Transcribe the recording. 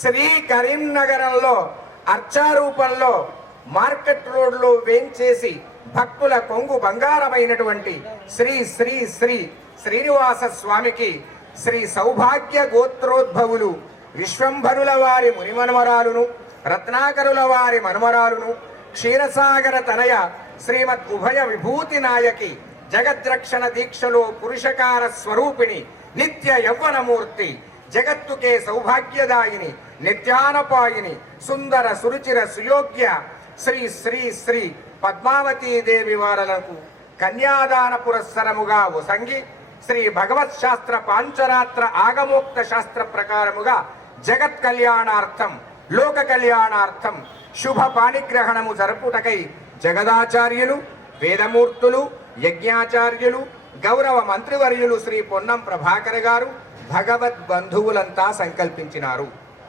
Shri కరీంనగరంలో అర్చారూపంలో market రోడ్లో వేంచేసి భక్తుల కొంగు బంగారమైనటువంటి శ్రీ శ్రీ శ్రీ శ్రీనివాస స్వామికి శ్రీ సౌభాగ్య గోత్రోద్భవులు విశ్వంభరుల వారి మునిమనమరాలును రత్నాకరుల వారి మనమరాలును క్షీరసాగర తనయ శ్రీమద్ ఉభయ విభూతి నాయకి జగద్రక్షణ దీక్షలో పురుషకార స్వరూపిణి నిత్య యవ్వనమూర్తి జగత్తుకే సౌభాగ్యదాయిని నిత్యానపాయిని సుందర సురుచిర సుయోగ్య శ్రీ శ్రీ శ్రీ పద్మావతీదేవి వారలకు కన్యాదాన పురస్సరముగా ఒసంగి శ్రీ భగవత్ శాస్త్ర పాంచరాత్ర ఆగమోక్త శాస్త్ర ప్రకారముగా జగత్ కళ్యాణార్థం లోక కళ్యాణార్థం శుభ పాణిగ్రహణము జరుపుటకై జగదాచార్యులు వేదమూర్తులు యజ్ఞాచార్యులు గౌరవ మంత్రివర్యులు శ్రీ పొన్నం ప్రభాకర్ గారు భగవద్ బంధువులంతా సంకల్పించినారు.